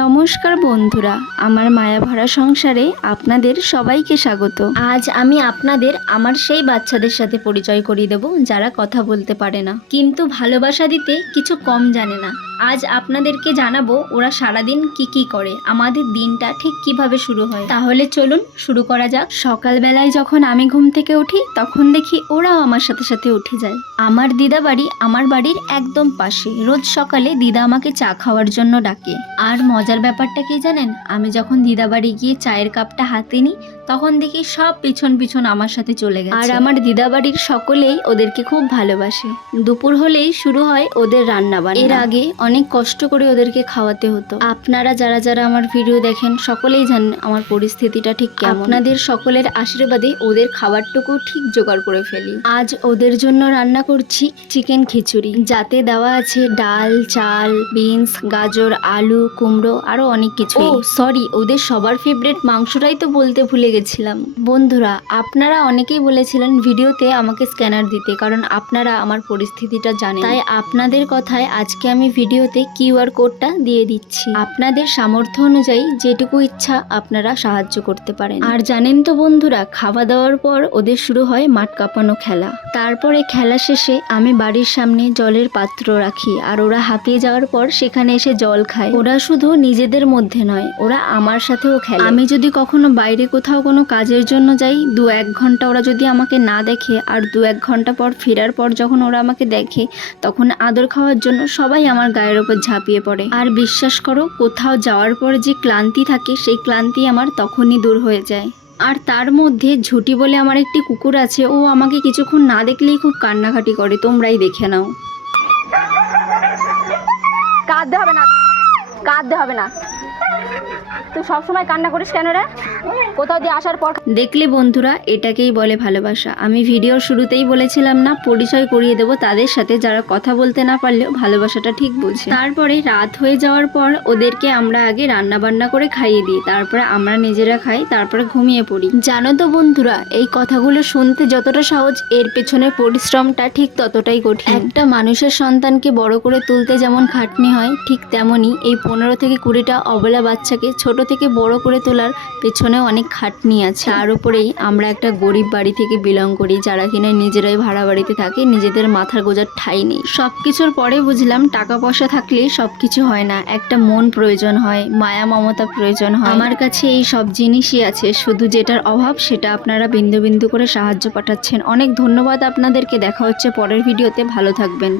নমস্কার বন্ধুরা, আমার মায়াভরা সংসারে আপনাদের সবাইকে স্বাগত। আজ আমি আপনাদের আমার সেই বাচ্চাদের সাথে পরিচয় করিয়ে দেব যারা কথা বলতে পারে না, কিন্তু ভালোবাসা দিতে কিছু কম জানে না। আজ আপনাদেরকে জানাবো ওরা সারাদিন কি করে, আমাদের দিনটা ঠিক কিভাবে শুরু হয়। তাহলে চলুন শুরু করা যাক। সকালবেলায় যখন আমি ঘুম থেকে উঠি তখন দেখি ওরাও আমার সাথে সাথে উঠে যায়। আমার দিদা বাড়ি আমার বাড়ির একদম পাশে। রোজ সকালে দিদা আমাকে চা খাওয়ার জন্য ডাকে। আর মজার ব্যাপারটা কি জানেন, আমি যখন দিদা বাড়ি গিয়ে চায়ের কাপটা হাতে নিই তখন দেখি সব পিছন পিছন আমার সাথে চলে গেছে। আর আমার দিদা বাড়ির সকলেই ওদেরকে খুব ভালোবাসে। দুপুর হলেই শুরু হয় ওদের রান্না বান্না। এর আগে অনেক কষ্ট করে ওদেরকে খাওয়াতে হতো। আপনারা যারা যারা আমার ভিডিও দেখেন সকলেই জানেন আমার পরিস্থিতিটা ঠিক কেমন। আপনাদের সকলের আশীর্বাদে ওদের খাবারটুকু ঠিক জোগাড় করে ফেলি। আজ ওদের জন্য রান্না করছি চিকেন খিচুড়ি, যাতে দেওয়া আছে ডাল, চাল, বিনস, গাজর, আলু, কুমড়ো, আরো অনেক কিছু। ও সরি, ওদের সবার ফেভারিট মাংসটাই তো বলতে ভুলে গেছিলাম। বন্ধুরা, আপনারা অনেকেই বলেছিলেন ভিডিওতে আমাকে স্ক্যানার দিতে, কারণ আপনারা আমার পরিস্থিতিটা জানেন। তাই আপনাদের কথায় আজকে আমি ভিডিওতে কিউআর কোডটা দিয়ে দিচ্ছি। আপনাদের সামর্থ্য অনুযায়ী যেটুকু ইচ্ছা আপনারা সাহায্য করতে পারেন। আর জানেন তো বন্ধুরা, খাওয়া দাওয়ার পর ওদের শুরু হয় মাঠ কাঁপানো খেলা। তারপরে খেলা শেষে আমি বাড়ির সামনে জলের পাত্র রাখি, আর ওরা হাঁপিয়ে যাওয়ার পর সেখানে এসে জল খায়। ওরা শুধু নিজেদের মধ্যে নয়, ওরা আমার সাথেও খেলে। আমি যদি কখনো বাইরে কোথাও কোনো কাজের জন্য যাই, 2-1 ঘন্টা ওরা যদি আমাকে না দেখে, আর 2-1 ঘন্টা পর ফেরার পর যখন ওরা আমাকে দেখে, তখন আদর খাওয়ার জন্য সবাই আমার গায়ের ওপর ঝাঁপিয়ে পড়ে। আর বিশ্বাস করো, কোথাও যাওয়ার পর যে ক্লান্তি থাকে সেই ক্লান্তি আমার তখনই দূর হয়ে যায়। আর তার মধ্যে ঝুটি বলে আমার একটি কুকুর আছে, ও আমাকে কিছুক্ষণ না দেখলেই খুব কান্নাকাটি করে। তোমরাই দেখে নাও। কাঁদতে হবে না, কাঁদতে হবে না। তুই সবসময় কান্না করিস কেন রে? কোথাও দিয়ে আসার পর দেখলে বন্ধুরা, এটাকেই বলে ভালোবাসা। আমি ভিডিওর শুরুতেই বলেছিলাম না, পরিচয় করিয়ে দেব তাদের সাথে যারা কথা বলতে না পারলেও ভালোবাসাটা ঠিক বোঝে। তারপরে রাত হয়ে যাওয়ার পর ওদেরকে আমরা আগে রান্না বান্না করে খাইয়ে দিই, তারপরে আমরা নিজেরা খাই, তারপরে ঘুমিয়ে পড়ি। জানো তো বন্ধুরা, এই কথাগুলো শুনতে যতটা সহজ, এর পেছনে পরিশ্রমটা ঠিক ততটাই কঠিন। একটা মানুষের সন্তানকে বড় করে তুলতে যেমন খাটনি হয়, ঠিক তেমনই এই 15 থেকে 20টা অবলা বাচ্চাকে ছোট থেকে বড় করে তোলার পেছনেও অনেক খাটনি আছে। তার উপরেই আমরা একটা গরিব বাড়ি থেকে বিলং করি, যারা কিনা নিজেরাই ভাড়া বাড়িতে থাকে, নিজেদের মাথার গোজার ঠাঁই নেই। সবকিছুর পরে বুঝলাম টাকা পয়সা থাকলেই সবকিছু হয় না, একটা মন প্রয়োজন হয়, মায়া মমতা প্রয়োজন হয়। আমার কাছে এই সব জিনিসই আছে, শুধু যেটার অভাব সেটা আপনারা বিন্দু বিন্দু করে সাহায্য পাঠাচ্ছেন। অনেক ধন্যবাদ আপনাদেরকে। দেখা হচ্ছে পরের ভিডিওতে, ভালো থাকবেন।